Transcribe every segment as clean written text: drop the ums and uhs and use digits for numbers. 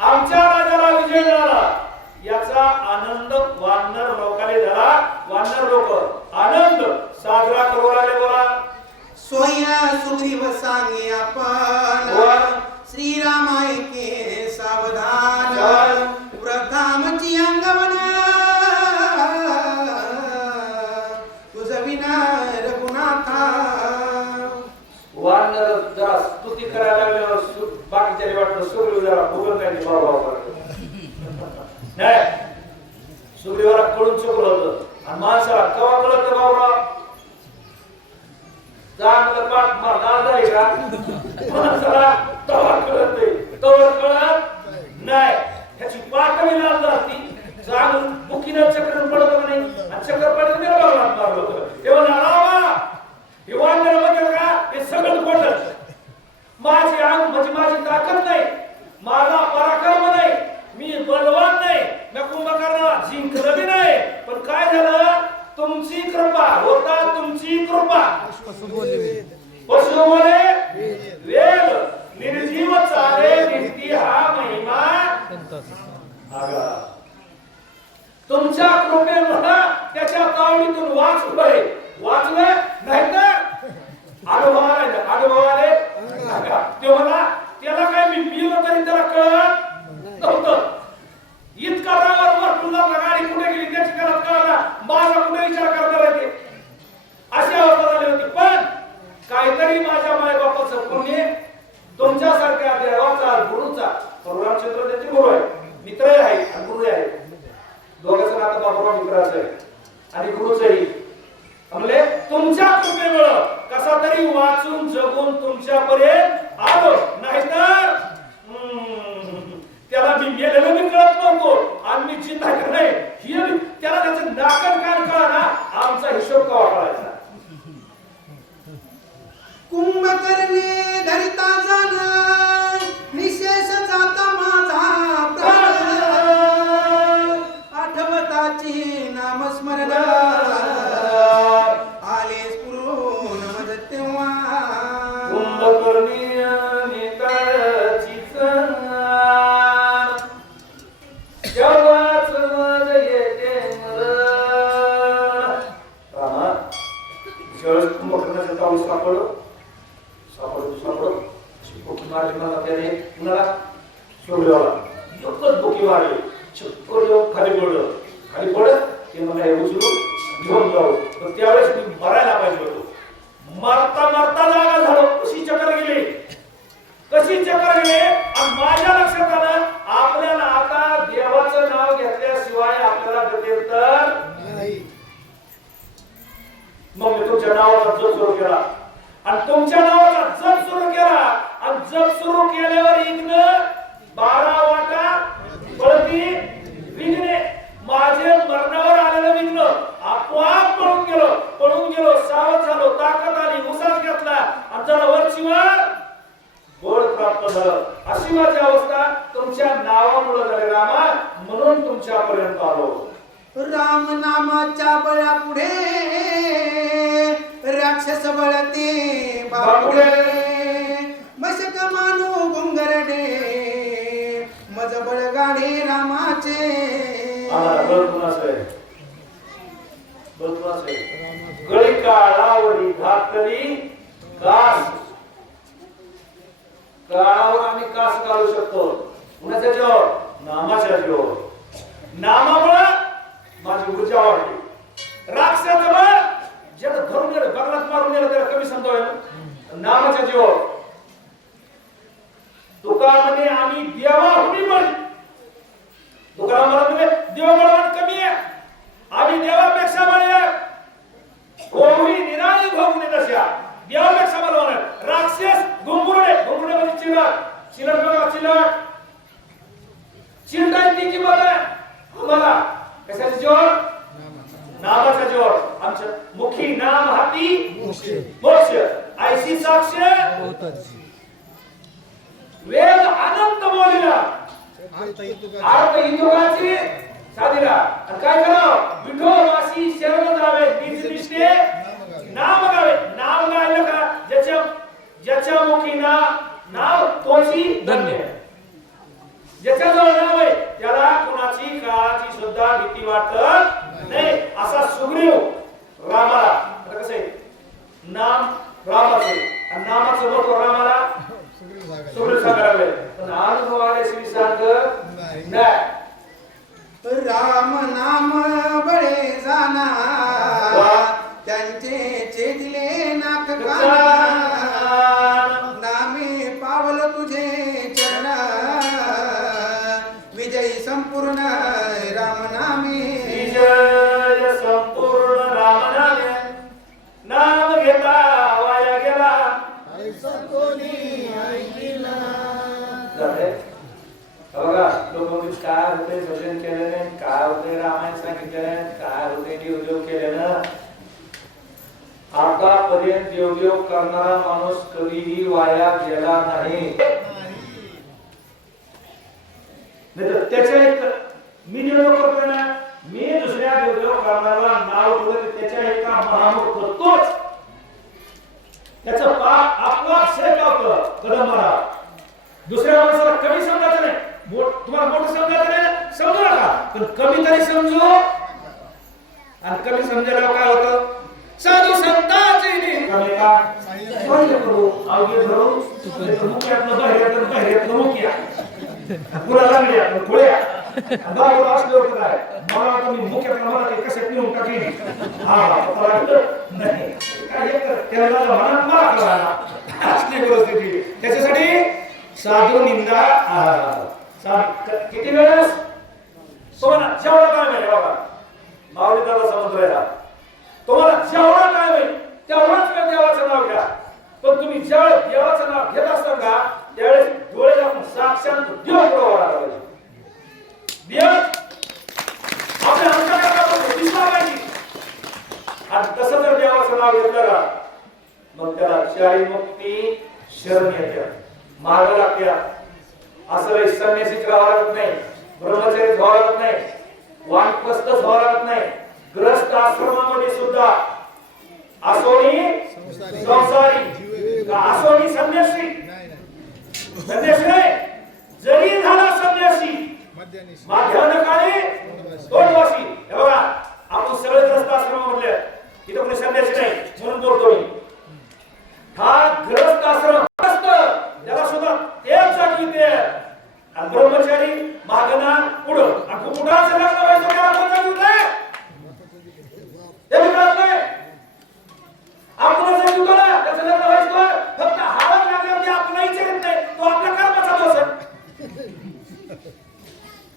आमच्या राजाला विजय मिळाला याचा आनंद वानर लोकांनी झाला. वानर लोक आनंद साजरा करू लागले. बोला सोया सुग्रीव सांगे आपण श्रीरामाय के सावधान प्रथमची अंगवना तुझ विना रघुनाथा. वानर जरा स्तुती करायला लागल्यावर बाकीच्या वाटलं सुग्रीव जरा भूगल काय बाबा नाही. सुग्रीवाला कळून चुकलं होतं आणि माणसाला कवा कळत बाबा चांगलं पाठ मार झाली का माणसाला तवा कळत नाही. तवर कळत नाही. ह्याची पाठ मी लाल जाती चांगलं बुकीनं चक्र पडत नाही आणि चक्र पडत नाही मारलं होतं. तेव्हा नारावा हे वानर बघेल का हे सगळं खोटं. माझी अंग म्हणजे माझी ताकद नाही, माझा पराक्रम नाही, मी बलवान नाही, मी कुंभकर्णाला जिंकलं बी नाही. पण काय झालं तुमची कृपा होता. तुमची कृपा पशु बोले वेद निर्जीव चाले नित्य हा महिमा. तुमच्या कृपेमुळे त्याच्या तावडीतून वाचलोय. वाचलोय नाहीतर अनुभवाले ते मला त्याला काय मी पिलो तरी त्याला कळत नव्हतं. इतका रागावर तुला गाडी कुठे गेली त्याची करत कळला माझा कुठे विचार करता येते अशी अवस्था झाली होती. पण काहीतरी माझ्या मायबापाचं पुण्य तुमच्यासारख्या देवाचा गुरुचा रामचंद्र त्यांचे गुरु आहे, मित्र आहे आणि गुरु आहे. दोघांचं नातं बाबा मित्राचं आहे आणि गुरुचंही. म्हणजे तुमच्या कृपेमुळे कसा तरी वाचून जगून तुमच्यापर्यंत आलो. नाहीतर त्याला मी मेलेलं मी कळत नव्हतो आणि मी चिंता नाही ही त्याला त्याचं नाकड कान कळा ना आमचा हिशोब कवा कळायचा. कुंभकर्णी धरिता जाण निशेष जाता माझा प्राण आठवताची नामस्मरण आले स्फुरून मज तेव्हा. कुंभकर्णी नेताचीच तेव्हाच मज येते मरण. रामा ज्यावेळेस कुंभकर्णाचं तावडी सापडलं बुकी मारली मला त्याने कुणाला शोधल्याला डोकं बुकी मारली चक्कर खाली पडत ते मला हे उचलून घेऊन जाऊ. तर त्यावेळेस मी मरायला पाहिजे होतो. मरता जागा झालो. कशी चक्कर गेली आणि माझ्या लक्षात आलं आपल्याला आता देवाचं नाव घेतल्याशिवाय आपल्याला गती तर नाही. मग मी तुमच्या नावाचा जप सुरू केला आणि तुमच्या नावाचा जप सुरू केला आणि जप सुरू केल्यावर इग्न 12 वाटा पळती विघ्ने माझे मरणावर आलेलं विघ्न आपोआप पळून गेलो सावध झालो. ताकद आली उसास घेतला आणि जरा वरचीवर बळ प्राप्त झालं. अशी माझी अवस्था तुमच्या नावामुळे झाली रामा. म्हणून तुमच्यापर्यंत आलो. राम नामाच्या बळा पुढे राक्षस बळते बापुडे मशक मानू गुंगरडे मज बळगाडे रामाचे. गळी काळावरी घातली कास. काळावर आम्ही कास काढू शकतो. कुणाच्या जीवावर? नामाच्या जीवावर. नामामुळे माझी ऊर्जा वाढली. राक्षसाचं बळ ज्याला धरून गेलं बगलात मारून गेलं त्याला कमी समजावं नामाच्या जीवावर. तुका म्हणे आम्ही देवाहुनी बळ. तुकाराम महाराज म्हणे देवबळवान कमी आहे आम्ही देवापेक्षा बळी आहे. ओवी निराळी भोगणे तशा देवापेक्षा बलवान आहे. राक्षस घुंगुरडे म्हणजे चिलट चिलटाची किंमत आहे आम्हाला कशाच्या जीवावर? नामाच्या जीवावर. आमच्या मुखी नाम हाती मोक्ष ऐशी साक्ष वेद अनंत बोलिला अर्थ इंदुराची साधिला. आणि काय करावं? विठोल वासी शरण जावे निज निष्ठे नाम गावे. नाम गायलं का ज्याच्या मुखी नाव तोची धन्य. ज्याच्याजवळ नाव आहे त्याला कुणाची काळाची सुद्धा भीती वाटत नाही. असा सुग्रीव रामाला, आता कसं आहे नाम रामाचे आणि नामाचं महत्व रामाला सुग्रीव सांगायला पण अनुभव आल्याशिवाय सांगत नाही. राम नाम बळे जाना त्यांचे चेतले नाथ नामे पावल तुझे चरण विजयी संपूर्ण राम नामे. विजय संपूर्ण राम नामे नाम घेता वाया गेला बघा लोक काय होते भजन केल्याने, काय होते रामायण सांगितल्याने, काय होते देवदेव केल्यानं. आतापर्यंत देवदेव करणारा माणूस कधीही वाया गेला नाही. त्याच्या एक मी निवड करतोय ना, मी दुसऱ्या देवदेव करणारा नाव ठेवलं त्याच्या एका महामूर्ख तोच त्याचं पाप आपोआप शेत होतं. कदम मारा दुसऱ्या माणसाला कमी समजायचं नाही. तुम्हाला मोठं समजायचं नाही समजू नका, पण कमी तरी समजू. आणि कमी समजायला काय होतं साधू संतांची कमी का पहिले करू अवघे धरू मुख्यातलं बाहेर बाहेर मुख्या पुरा लागली आपण खोळ्या बाबा असले होते काय मला तुम्ही मुख्यातलं मला ते कसे पिऊन टाकली नाही काय त्याला मनात मारा करायला असली परिस्थिती. त्याच्यासाठी साधू निंदा किती वेळेस तुम्हाला जेवढा काय मिळेल बाबा माऊली दादा समुद्राला तुम्हाला जेवढा काय मिळेल तेवढाच वेळ देवाचं नाव घ्या. पण तुम्ही ज्यावेळेस देवाचं नाव घेत असताना त्यावेळेस डोळे आपण साक्षात देव प्रवाह करायचे. देव आपल्या अंतःकरणात दिसला पाहिजे. आणि तसं जर देवाचं नाव घेतलं ना मग त्याला चारी मुक्ती शरण येते मार्ग लागते. असं संन्यासीच राहावं लागत नाही, ब्रह्मचारीच व्हावं लागत नाही, वानप्रस्थच व्हावं लागत नाही. ग्रस्त आश्रमामध्ये सुद्धा असोनी संसारी असोनी संन्यासी संन्यासी नाही जरी झाला संन्यासी माध्यान्ह काळी तोंडवासी. हे बघा आपण सगळे ग्रस्त आश्रमामधले इथं कोणी संन्यासी नाही म्हणून बोलतो मी. हा ग्रस्त आश्रम त्याला सुद्धा तेच जागी ते आणि ब्रह्मचारी मागना पुढं आणि कुठं लग्न व्हायचं त्याला कोण सांगितलंय ते कळत नाही. आपण सांगितलं ना त्याचं लग्न व्हायचं फक्त हाडं लागल्यावर आपण विचारत नाही तो आपल्या कर्माचा दोष आहे.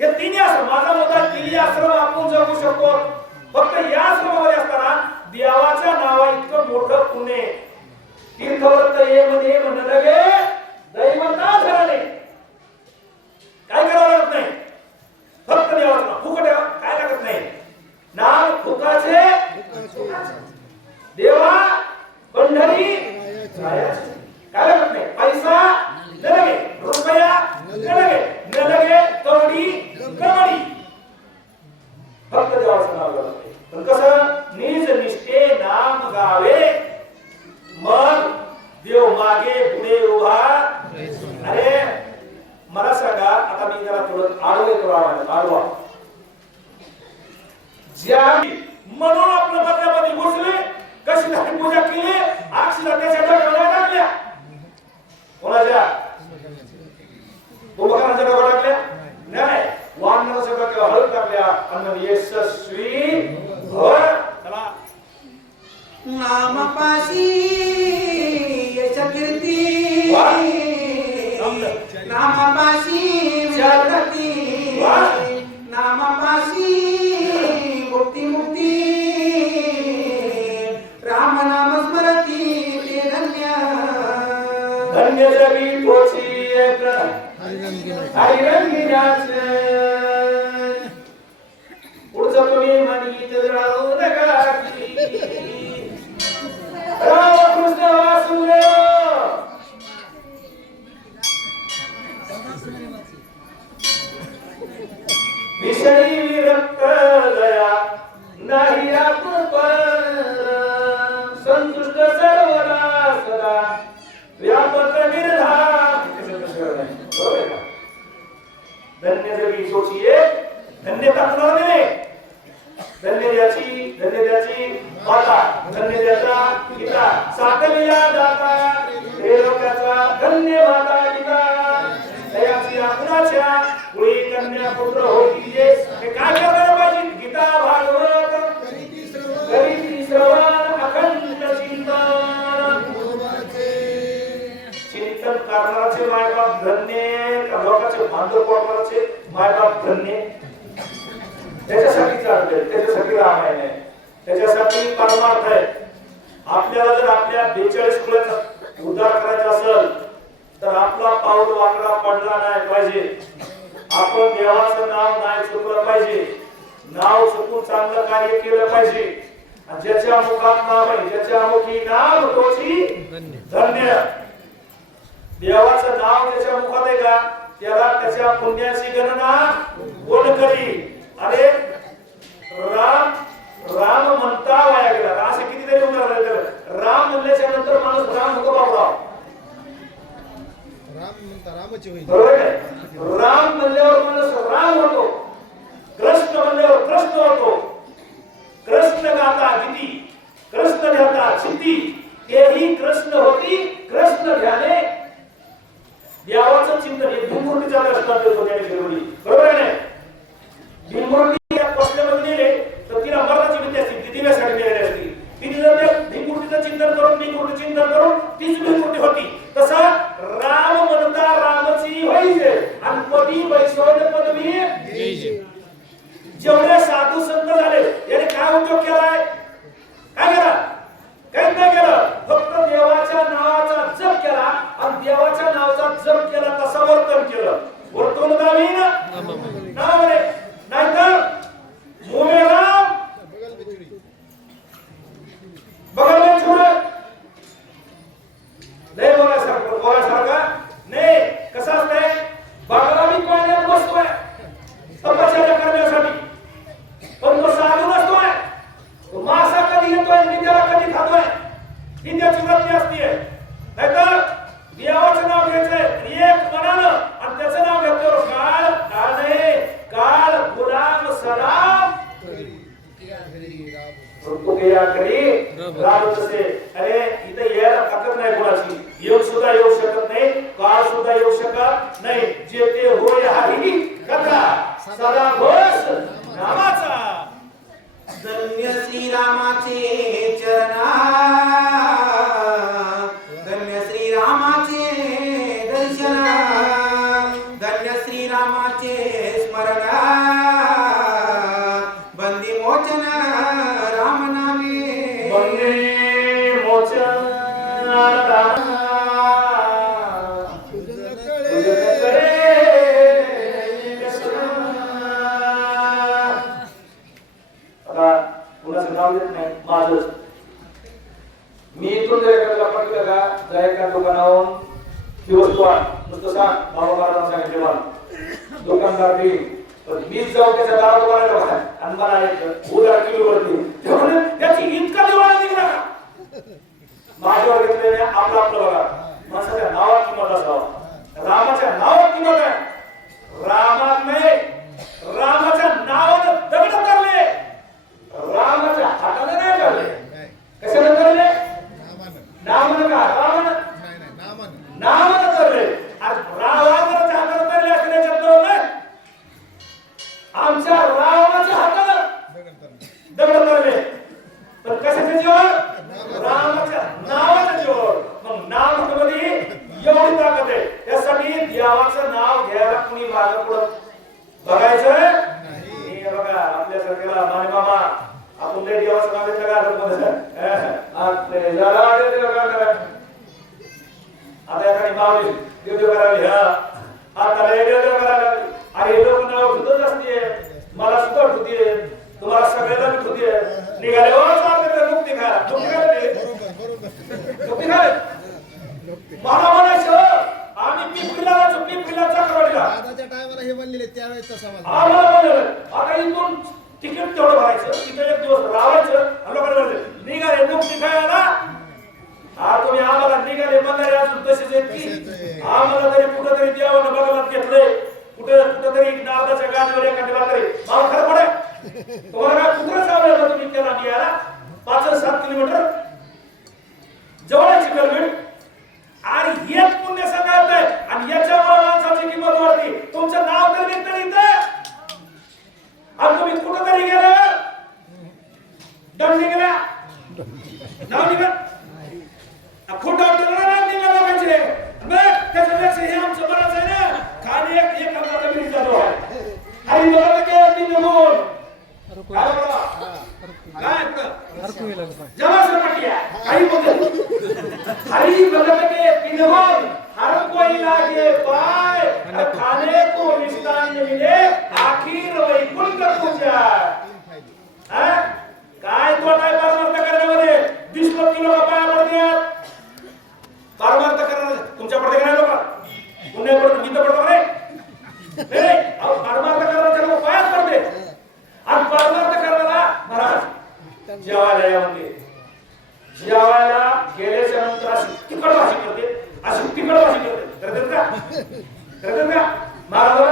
हे तिन्ही आश्रम माझा मुद्दा तिन्ही आश्रम आपण जगू शकतो. फक्त या आश्रमामध्ये असताना देवाच्या नावा इतकं मोठं पुण्य तीर्थव्रत ये मध्ये म्हणणं लगे दैवता झाले काय करावं लागत नाही. फक्त देवाचं फुकट काय लागत नाही. नाम फुकाचे देवा पंढरी काय लागत नाही. पैसा न लगे रुपया न लगे कवडी कवडी फक्त देवाचं नाव लागते. पण कसं निज निष्ठे नाम गावे मग देव मागे पुढे उभा. अरे मला सांगा आता मी जरा थोडं आडवे करू आडवा ज्या म्हणून आपल्या बदल्यामध्ये घुसले कशी काही पूजा केली अक्षरा त्याच्या डोक्याला टाकल्या कोणाच्या उपकरणाच्या डोक्याला टाकल्या नाही वानराच्या डोक्याला हळद टाकल्या आणि यशस्वी भव. चला नामपाशी यश कीर्ती नामपाशी जागृती नामपाशी मुक्ती मुक्ती राम नाम स्मरती ते धन्य धन्य जगी तोची एक हरिरंगिनाचे पुढचं तुम्ही म्हणीत राहू नका रामकृष्ण वासुदेव. विषयी विरक्त दया नाही आपण संतुष्ट सर्वदा सदा व्यापक निर्धार धन्य जगी सोची एक धन्यता कुणाला दिले धन्य द्याची माता धन्य द्याचा पिता सातविया दाता हे लोकांचा धन्य माता पिता दयाची कुणाच्या कुळी कन्या पुत्र होती हे काय करायला पाहिजे गीता भागवत करीती श्रवण अखंड चिंतन करणारे मायबाप धन्य लोकांचे बांधव करणारे मायबाप धन्य त्याच्यासाठी चालते त्याच्यासाठी रामायण आहे त्याच्यासाठी परमार्थ आहे आपल्याला जर आपल्या 42 कुलाचा उद्धार करायचा असेल तर आपला पाऊल वाकडा पडला नाही पाहिजे आपण देवाचं नाव नाही चुकलं पाहिजे नाव चुकून चांगलं कार्य केलं पाहिजे ज्याच्या मुखात नाव आहे ज्याच्या मुखी नाम तोची धन्य देवाचं नाव ज्याच्या मुखात आहे का त्याला त्याच्या पुण्याची गणना कोण करी अरे राम राम म्हणता वाया गेला असे कितीतरी उदाहरण राम म्हणल्याच्या नंतर माणूस राम होतो बाबा राम म्हणता रामच होईल बरोबर आहे राम म्हणल्यावर माणूस राम होतो कृष्ण म्हणल्यावर कृष्ण होतो कृष्ण गाता किती कृष्ण ध्याता चिती तेही कृष्ण होती कृष्ण ध्याने देवाचं चिंतन हे भीमूर्तीचा दर्शनात येतो त्याने शिरवली बरोबर आहे ना भीमूर्ती या कसल्यामध्ये नेले तर तिला मरणाची विद्या असते ती दिव्यासाठी नेलेली असते तिने जर त्या भीमूर्तीचं चिंतन करून भीमूर्ती चिंतन करून तीच भीमूर्ती होती तसा राम म्हणता रामची होईजे आणि पदी वैष्णव पदवी जेवढे साधू संत झाले याने काय उपयोग केलाय काय केला काहीच नाही केलं फक्त देवाच्या नावाचा जप केला आणि देवाच्या नावाचा जप केला तसा वर्तन केलं वर्तन गावी ना नाव रे नाहीतर मोमे राम बघा छोड़ लय बोलायसारखा नाही कसं असतंय बघायला मी पाण्यात बसतोय तपश्चर्या करण्यासाठी पण तो साधू नसतोय तो मासा कधी येतोय विद्याला कधी खातोय विद्याची वृत्ती असते नाहीतर देवाचं नाव घ्यायचंय एक मनानं आणि त्याचं नाव घेतो काळ काळ नाही काळ गुलाम सलाम तो क्या करी राम तसे अरे इथे यायला ताकद नाही कोणाची येऊ सुद्धा येऊ शकत नाही काळ सुद्धा येऊ शकत नाही जे ते होय हरी कथा सदा घोष नामाचा धन्य श्रीरामाचे चरणा धन्य श्रीरामाचे दर्शन धन्य श्रीरामाचे स्मरण बंदी मोचन राम नामे बंदी मोचन राम कुणाचं नाव देत नाही माझंच मी इथून जर एखाद्याला पाठवलं का जर एका दुकानावरून ही वस्तू आण नुसतं सांग बाबा महाराजांना सांगितले मला दुकानदार देईल पण मीच जाऊ त्याच्या दारात उभारायला बघा आणि मला उधार किलो वरती त्याची इतका दिवाळा निघला का माझ्यावर घेतलेले आपलं आपलं बघा माणसाच्या नावात किंमत असावं रामाच्या नावात किंमत आहे रामात नाही रामाच्या नावानं दगड करले रामाच्या हाताने नाही करले कशाने करले नामानं का रामानं नामानं करले आणि रावणाच्या हाताने करले असले शब्द आमच्या रावणाच्या हातानं दगड करले पण कशाच्या जीवावर रामाच्या नावाच्या जीवावर मग नाम मध्ये एवढी ताकद आहे त्यासाठी देवाचं नाव घ्यायला कुणी मागं पुढं बघायचं नाही बघा आपल्या सरकारला माने मामा आपण लय देवाचं नाव घेतलं का आता एखादी मावली देव करायला ह्या आता लय देव करायला अरे लोक नाव ठुतच असते मला सुद्धा ठुतीये तुम्हाला सगळ्याला मी ठुतीये निघाले मुक्ती खा मुक्ती खा मला म्हणायचं आम्ही पिपरीला चक्रवाडीला दादाच्या टायमाला हे बनलेले त्यावेळेचा समाज आम्हाला म्हणलं आता इथून तिकीट तेवढं भरायचं तिथे एक दिवस राहायचं आणि लोकांना निघाले मुक्ती खायला हा तुम्ही आम्हाला निघाले म्हणणारे अजून तसेच आहेत की आम्हाला तरी कुठंतरी देवानं बघायला घेतलंय कुठं तरी नागाच्या गाडीवर एखादी वाटरी मला खरं पडे तुम्हाला काय कुठं चावलं तुम्ही केला याला 5-7 किलोमीटर जवळची गलबीड आणि हेच पुण्य सगळ्यात आहे आणि याच्यामुळे माणसाची किंमत वाढते तुमचं नाव तर निघतं आणि तुम्ही कुठं तरी गेला दम निघाला नाव निघा खोटं नाव निघाला पाहिजे त्याच्यापेक्षा हे आमचं बरंच आहे ना खाली एक आमचा कमी जातो आहे हरी बोला के तीन बोल काय जमा से पटिया काही बोल हरी बोला के तीन बोल हर कोई लागे पाए खाने को मिष्टान मिले आखिर वैकुंठ को जाए काय तोटा आहे परमार्थ करण्यामध्ये 20 कोटी लोक पाया पडतात परमार्थ करणार तुमच्या पडते नाही लोक पुण्य पडतो गीत पडतो नाही परमार्थ करणारे लोक पायाच पडते आणि परमार्थ करणारा महाराज जेवायला यावंते जेवायला गेल्याच्या नंतर अशी तिखट भाजी करते करतात का महाराज